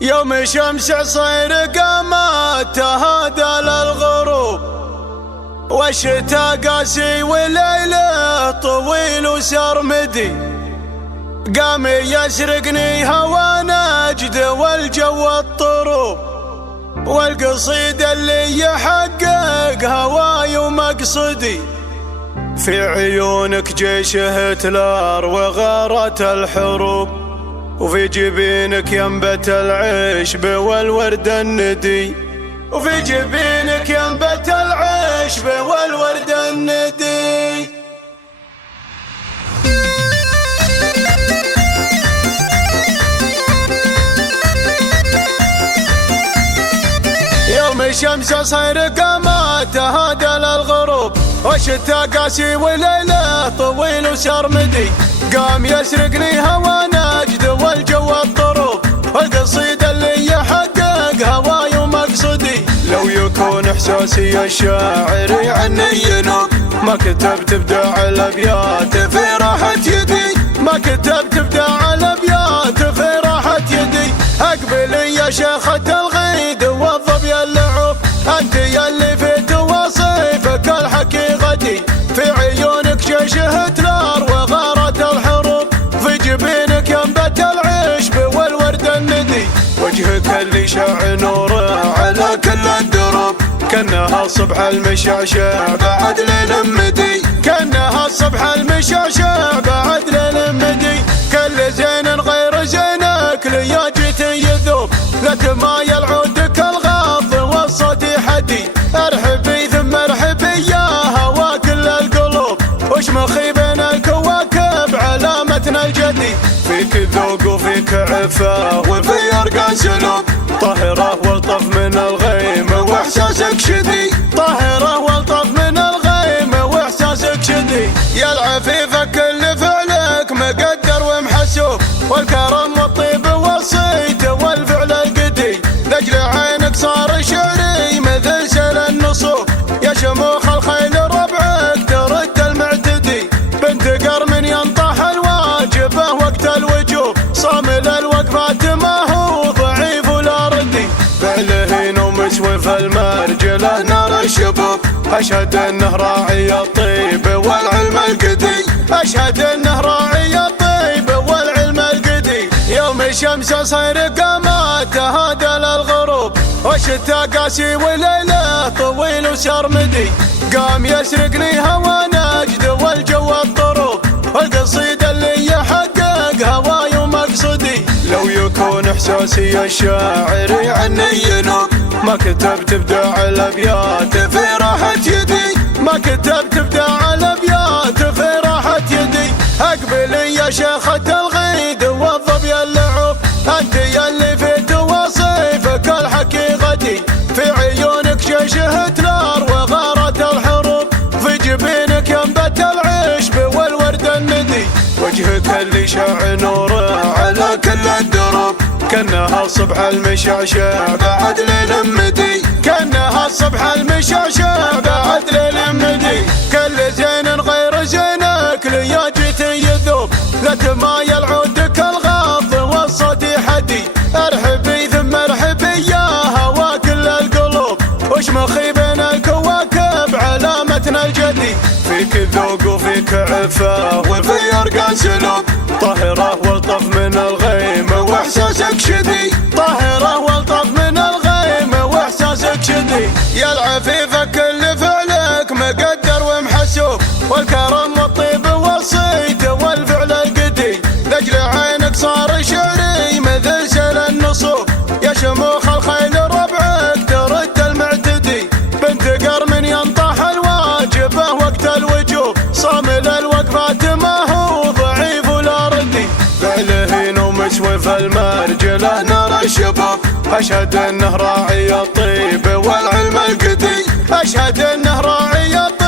يوم شمس عصير قامت تهادى للغروب، والشتا قاسي والليل طويل وسرمدي. قام يسرقني هوى نجد والجو الطروب، والقصيد اللي يحقق هواي ومقصدي. في عيونك جيش هتلر وغارت الحروب، وفي جبينك ينبت العشب والورد الندي، وفي جبينك ينبت العشب والورد الندي. يوم الشمس صير قامت تهادى للغروب، والشتا قاسي والليل طويل وسرمدي. قام يسرقني هوى نجد والجو الطروب، والقصيد اللي يحقق هواي ومقصدي. لو يكون احساسي الشاعري عني ينوب، ما كتبت ابداع الابيات في راحة يدي، ما كتبت ابداع الابيات في راحة يدي. اقبلي يا شيخة الغيد والظبي اللعوب، انت يلي في توصيفك الحقيقتي. في عيونك جيش هتلر وغارت الحروب، في جبينك ينبت العشب والورد الندي. وجهك اللي شاع نوره على كل الدروب، كانها الصبح المشعشع بعد ليل مدي، كانها الصبح المشعشع بعد ليل مدي. كل زين غير زينك ليا جيت يذوب، لا تمايل عودك الغاض والصوت يحدي. ارحبي ثم ارحبي يا هوا كل القلوب، وشمخي بين الكواكب علامتنا الجدي. فيك ذوق وفيك عفة وفي ارقى سلوك، طاهرة والطف من الغيم واحساسك شدي، طاهرة والطف من الغيم واحساسك شدي. يا العفيفة كل فعلك مقدر ومحسوب، والكرم والطيب والصيت والفعل القدي. لاجل عينك صار شعري مثل سيل النصوب، يا شموخ الخيل ربعك ترد المعتدي. بنت قرم ينطح الواجبه وقت الوجوب، صامل الوقفات ما هو ضعيف ولا ردي. فعله نوم سوف المرجله نار الشبوب، اشهد انه راعي الطيب والعلم القدي، اشهد انه راعي الطيب والعلم القدي. يوم الشمس صير قامت تهادى للغروب، والشتا قاسي والليل طويل وسرمدي. قام يسرقني هوى نجد والجو الطروب، والقصيد اللي يحقق هواي ومقصدي. لو يكون احساسي الشاعري عني ينوب، ما كتبت ابداع الابيات في راحة يدي، ما كتبت ابداع الابيات في راحة يدي. اقبلي يا شيخة الغيد والظبي اللعوب، انت يلي في توصيفك الحقيقتي. في عيونك جيش هتلر وغارت الحروب، في جبينك ينبت العشب والورد الندي. وجهك اللي شاع نوره على كل الدروب، كانها الصبح المشعشع بعد ليل مدي، كانها الصبح المشعشع بعد ليل مدي. كل زين غير زينك ليا جيت يذوب، لا تمايل عودك الغاض والصوت يحدي. ارحبي ثم ارحبي يا هوا كل القلوب، وشمخي بين الكواكب علامتنا الجدي. فيك ذوق وفيك عفة وفي ارقى سلوك، طاهرة والطف من الغيم واحساسك شدي، طاهرة والطف من الغيم واحساسك شدي. يا العفيفة كل فعلك مقدر ومحسوب، والكرم والطيب والصيت والفعل القدي. لاجل عينك صار شعري مثل سيل النصوب، يا شموخ الخيل ربعك ترد المعتدي. بنت قرم ينطح الواجبه وقت الوجوب، صامل الوقفات ما هو ضعيف ولا ردي. فعله نوم سوف المرجله نار الشباب، اشهد انه راعي الطيب والعلم القدي، اشهد انه راعي الطيب